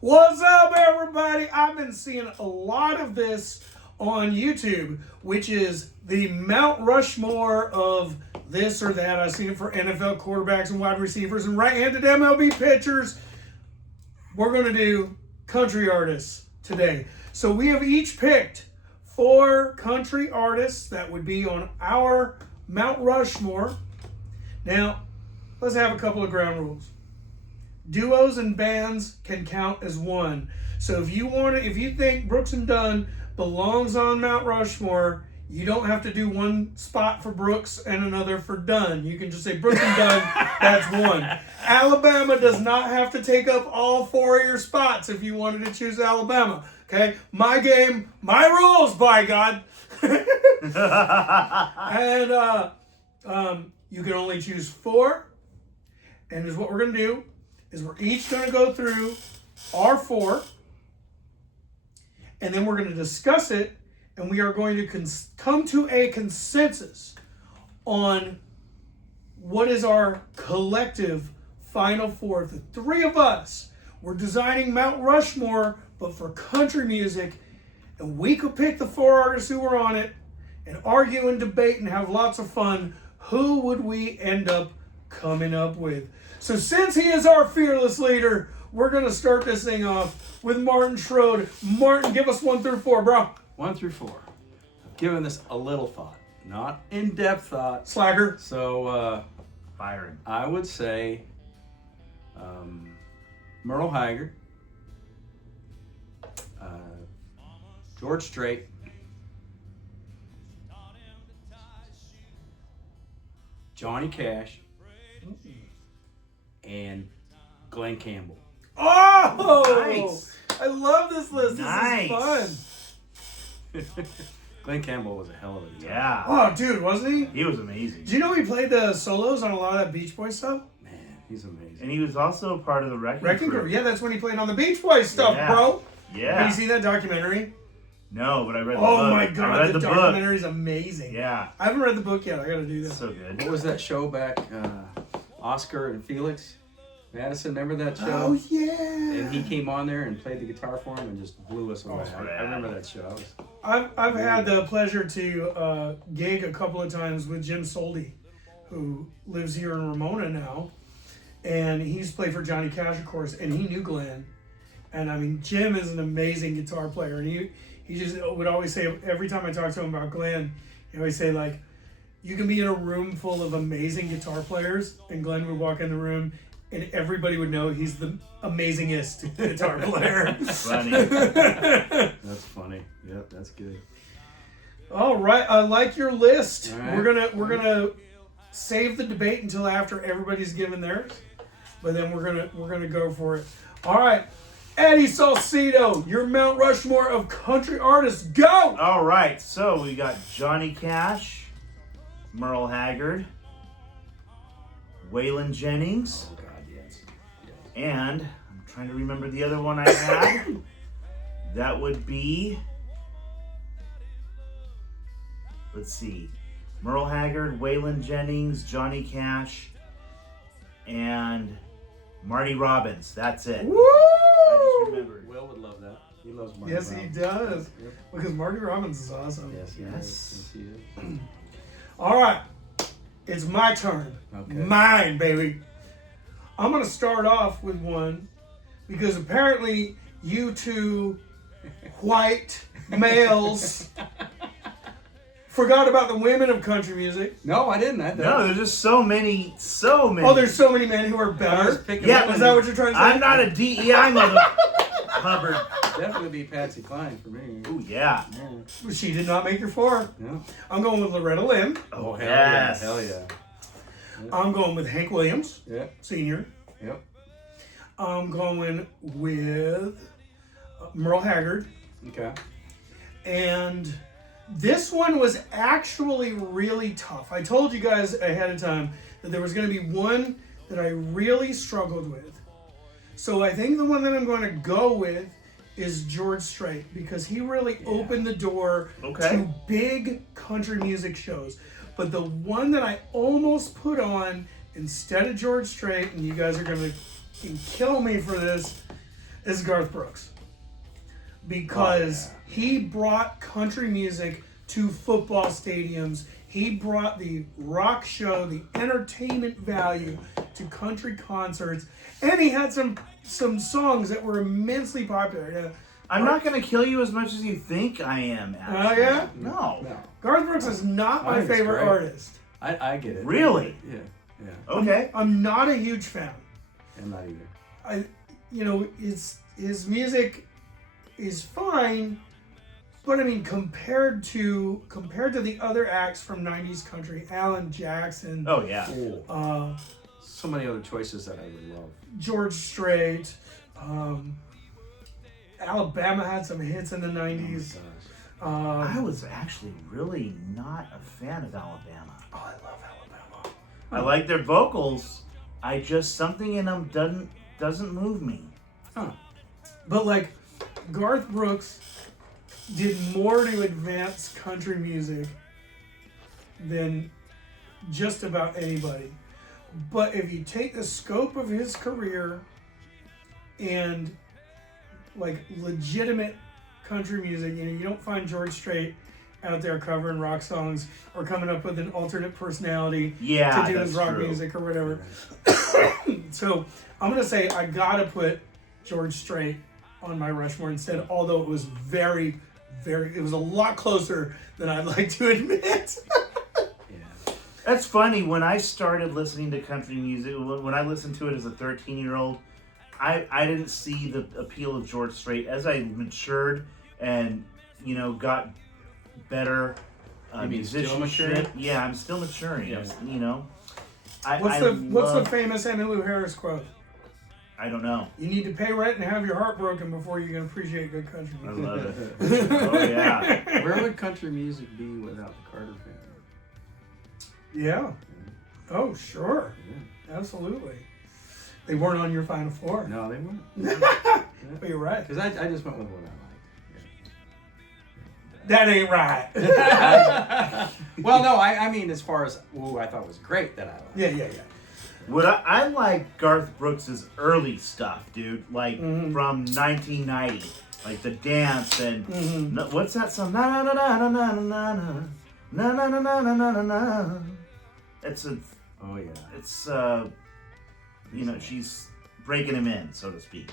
What's up, everybody? I've been seeing a lot of this on YouTube, which is the Mount Rushmore of this or that. I've seen it for NFL quarterbacks and wide receivers and right-handed MLB pitchers. We're going to do country artists today. So we have each picked 4 country artists that would be on our Mount Rushmore. Now, let's have a couple of ground rules. Duos and bands can count as one. So if you think Brooks and Dunn belongs on Mount Rushmore, you don't have to do one spot for Brooks and another for Dunn. You can just say Brooks and Dunn, that's one. Alabama does not have to take up all 4 of your spots if you wanted to choose Alabama. Okay? My game, my rules, by God. And you can only choose 4. And is what we're going to do is we're each going to go through our 4, and then we're going to discuss it, and we are going to come to a consensus on what is our collective final 4. The 3 of us, we're designing Mount Rushmore, but for country music, and we could pick the 4 artists who were on it and argue and debate and have lots of fun. Who would we end up coming up with? So since he is our fearless leader, we're going to start this thing off with Martin Schroed. Martin, give us 1 through 4, bro. 1 through 4. I've given this a little thought, not in-depth thought. Slagger. So, Byron. I would say Merle Haggard, George Strait, Johnny Cash, and Glenn Campbell. Oh! Nice. I love this list. Nice. This is fun. Glenn Campbell was a hell of a guitar. Yeah. Oh, dude, wasn't he? He was amazing. Do you know he played the solos on a lot of that Beach Boys stuff? Man, he's amazing. And he was also part of the Wrecking Crew. Yeah, that's when he played on the Beach Boys stuff, Yeah. bro. Yeah. Have you seen that documentary? No, but I read the book. Oh my I god, read the the book. documentary's amazing. Yeah. I haven't read the book yet. I gotta do this. So good. What was that show back? Oscar and Felix Madison, remember that show? Oh yeah. And he came on there and played the guitar for him and just blew us away. Oh, I remember that show. I've had the pleasure to gig a couple of times with Jim Soldi, who lives here in Ramona now, and he's played for Johnny Cash, of course, and he knew Glenn. And I mean, Jim is an amazing guitar player, and he just would always say, every time I talk to him about Glenn, he always say, like, you can be in a room full of amazing guitar players, and Glenn would walk in the room and everybody would know he's the amazingest guitar player. Funny. That's funny. Yep, that's good. All right, I like your list. All right. We're gonna save the debate until after everybody's given theirs, but then we're gonna go for it. All right, Eddie Salcedo, your Mount Rushmore of country artists. Go. All right. So we got Johnny Cash, Merle Haggard, Waylon Jennings. Oh, God, yes. And I'm trying to remember the other one I had. That would be, let's see, Merle Haggard, Waylon Jennings, Johnny Cash, and Marty Robbins. That's it. Woo! I just remembered. Will would love that. He loves Marty Yes, he Robbins. does. Yep. Because Marty Robbins is awesome. Yes, he Yes. is. Yes, he is. All right, it's my turn. Okay. Mine, baby. I'm going to start off with one because apparently you two white males forgot about the women of country music. No, I didn't. No, there's just so many. Oh, there's so many men who are I was better. picking Yeah, up Is that what you're trying to say? I'm not a DEI mother. Hubbard. definitely be Patsy Cline for me. Ooh, yeah. Yeah. She did not make your 4. No. I'm going with Loretta Lynn. Oh, hell yes. yeah. Hell yeah. I'm going with Hank Williams, Yeah. Sr. Yep. I'm going with Merle Haggard. Okay. And this one was actually really tough. I told you guys ahead of time that there was going to be one that I really struggled with. So I think the one that I'm going to go with is George Strait because he really opened the door to big country music shows. But the one that I almost put on instead of George Strait, and you guys are going to kill me for this, is Garth Brooks. Because he brought country music to football stadiums. He brought the rock show, the entertainment value to country concerts. And he had some songs that were immensely popular. Yeah. I'm not going to kill you as much as you think I am, actually. Oh, yeah? No. Garth Brooks is not my favorite artist. I get it. Really? Yeah. Okay. I'm not a huge fan. I'm not either. His music is fine, but I mean, compared to the other acts from '90s country, Alan Jackson, Oh, yeah. So many other choices that I would love. George Strait, Alabama had some hits in the '90s. I was actually really not a fan of Alabama. Oh, I love Alabama. I like their vocals. I just, something in them doesn't move me. Huh. But like, Garth Brooks did more to advance country music than just about anybody. But if you take the scope of his career and like legitimate country music, you don't find George Strait out there covering rock songs or coming up with an alternate personality to do his rock music or whatever. So I'm gonna say I gotta put George Strait on my Rushmore instead, although it was very, it was a lot closer than I'd like to admit. That's funny. When I started listening to country music, when I listened to it as a 13-year-old, I didn't see the appeal of George Strait. As I matured and, got better musicianship. Yeah, I'm still maturing. Yeah. What's the famous Emmylou Harris quote? I don't know. You need to pay rent and have your heart broken before you can appreciate good country I music. love it. Oh, yeah. Where would country music be without the Carter family? Yeah. Oh, sure. Yeah. Absolutely. They weren't on your Final Four. No, they weren't. But you're right. Because I just went with what I liked. That ain't right. Well, no, I mean as far as who I thought was great that I liked. Yeah. What I like Garth Brooks' early stuff, dude. Like from 1990, like the dance and what's that song? Na na na na na na na na na na na na na na na. It's a. Oh yeah. It's she's breaking him in, so to speak.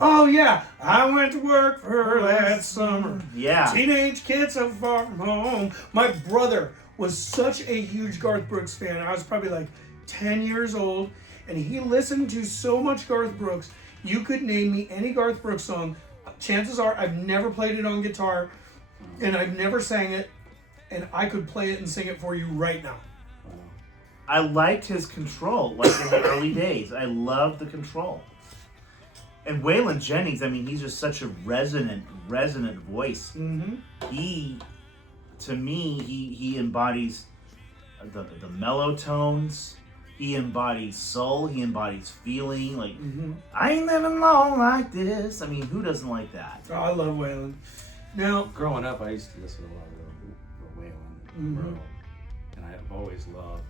Oh yeah, I went to work for her that summer. Yeah. Teenage kids so far from home. My brother was such a huge Garth Brooks fan. I was probably like 10 years old, and he listened to so much Garth Brooks. You could name me any Garth Brooks song. Chances are I've never played it on guitar, and I've never sang it, and I could play it and sing it for you right now. I liked his control, like in the early days. I loved the control. And Waylon Jennings, I mean, he's just such a resonant voice. To me, he embodies the mellow tones. He embodies soul. He embodies feeling. Like, I ain't living long like this. I mean, who doesn't like that? Oh, I love Waylon. Now, growing up, I used to listen to a lot of the Waylon and Merle, and I've always loved,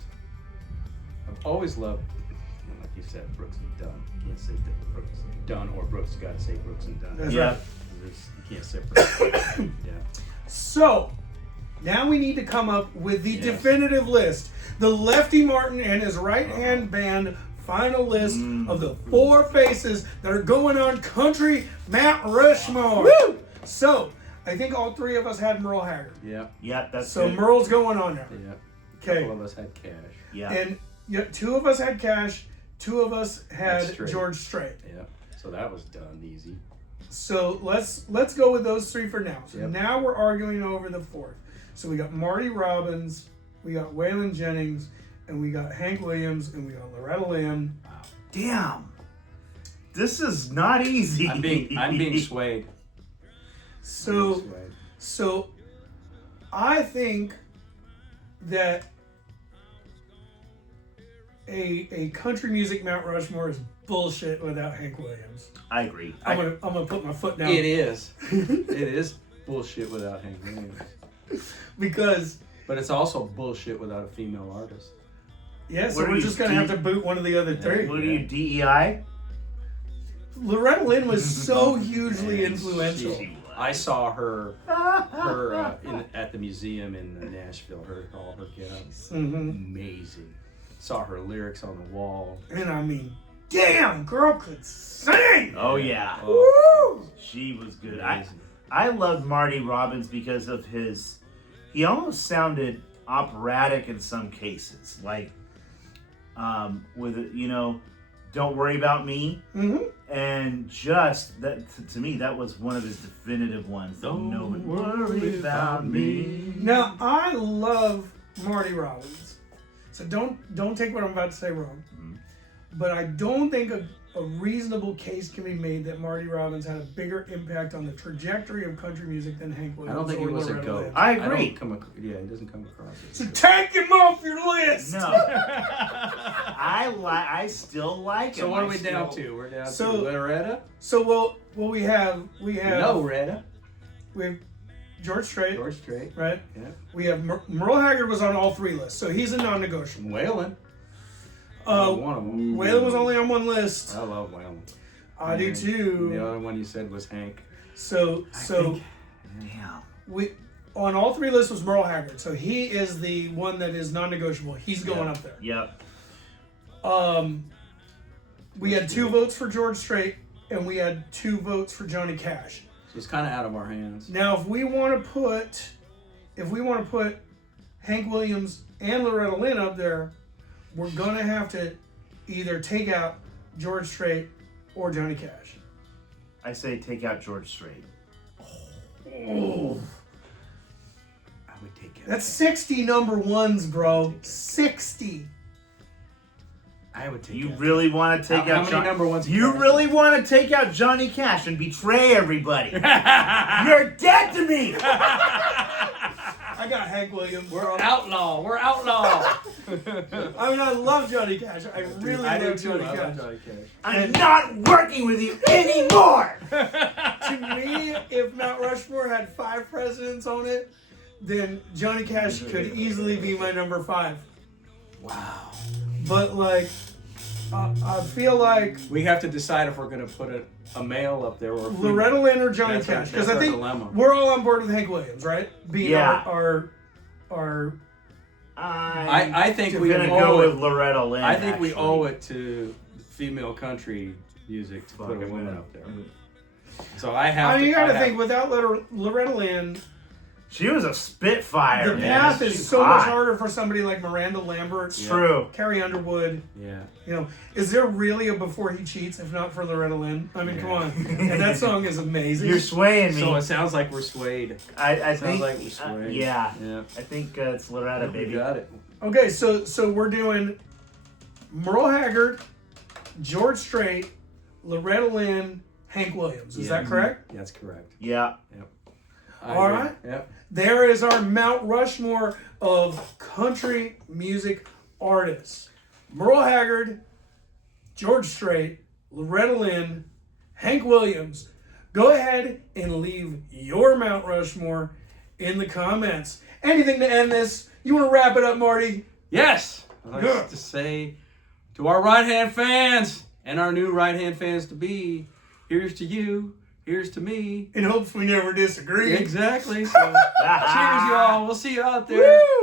like you said, Brooks and Dunn. You can't say Brooks and Dunn or Brooks. You got to say Brooks and Dunn. That's right. You can't separate. Yeah. So, now we need to come up with the definitive list. The Lefty Martin and his right-hand band final list of the 4 faces that are going on Country Mount Rushmore. Woo! So, I think all 3 of us had Merle Haggard. Yeah. Yeah, that's so good. Merle's going on there. Yeah. Okay. A couple of us had Cash. Yeah. And 2 of us had Cash. 2 of us had Strait. George Strait. Yeah. So that was done easy. So let's go with those 3 for now. So Yep. now we're arguing over the 4th. So we got Marty Robbins, we got Waylon Jennings, and we got Hank Williams, and we got Loretta Lynn. Wow. Damn. This is not easy. I'm being swayed. So I think that a country music Mount Rushmore is bullshit without Hank Williams. I agree. I'm gonna put my foot down. It is. It is bullshit without Hank Williams. But it's also bullshit without a female artist. Yeah, so What are we're you, just gonna have to boot one of the other 3. What are you, DEI? Loretta Lynn was so hugely influential. I saw her at the museum in Nashville. All her get-ups, amazing. Saw her lyrics on the wall, and I mean, damn, girl could sing. Oh yeah, Woo! She was good. I loved Marty Robbins because of he almost sounded operatic in some cases, like with Don't Worry About Me, and just that to me that was one of his definitive ones. Don't worry about me. Now I love Marty Robbins, so don't take what I'm about to say wrong, but I don't think a reasonable case can be made that Marty Robbins had a bigger impact on the trajectory of country music than Hank Williams. I don't think he was a goat. I agree. He doesn't come across. So take him off your list. No, I still like him. So what are we down to? We're down to Loretta. So well we have Loretta. We have George Strait. Right. Yeah. We have Merle Haggard was on all three lists, so he's a non-negotiable. Waylon. One of them. Waylon was only on one list. I love Waylon. I do too. The other one you said was Hank. Damn. We on all three lists was Merle Haggard, so he is the one that is non-negotiable. He's going up there. Yep. We had 2 votes for George Strait, and we had 2 votes for Johnny Cash. So it's kind of out of our hands. Now, if we want to put Hank Williams and Loretta Lynn up there, we're gonna have to either take out George Strait or Johnny Cash. I say take out George Strait. Oh. I would take it. That's 60 number ones, bro. 60. I would take. You really want to take out how many number ones? You really want to take out Johnny Cash and betray everybody? You're dead to me. I got Hank Williams. We're outlaw. I mean, I love Johnny Cash. I really love Johnny I Cash. love Johnny Cash. I'm not working with you anymore. To me, if Mount Rushmore had 5 presidents on it, then Johnny Cash could easily be my number 5. Wow. But I feel like we have to decide if we're going to put a male up there or a female. Loretta Lynn or Johnny Cash, because I think we're all on board with Hank Williams, right? Being our I think we're gonna go with Loretta Lynn. I think we owe it to female country music to put a woman up there. So I have. You got to think without Loretta Lynn. She was a spitfire. The path is so much harder for somebody like Miranda Lambert. True. Carrie Underwood. Yeah. Is there really a Before He Cheats if not for Loretta Lynn? I mean, come on. And that song is amazing. You're swaying me. So it sounds like we're swayed. I think. Sounds like we're swayed. Yeah. I think it's Loretta, baby. You got it. Okay, so we're doing Merle Haggard, George Strait, Loretta Lynn, Hank Williams. Is that correct? That's correct. Yeah. Yep. All right. Yep. There is our Mount Rushmore of country music artists. Merle Haggard, George Strait, Loretta Lynn, Hank Williams. Go ahead and leave your Mount Rushmore in the comments. Anything to end this? You want to wrap it up, Marty? Yes. I'd like to say to our right-hand fans and our new right-hand fans to be, here's to you. Here's to me. In hopes we never disagree. Exactly. So, cheers, y'all. We'll see you out there. Woo!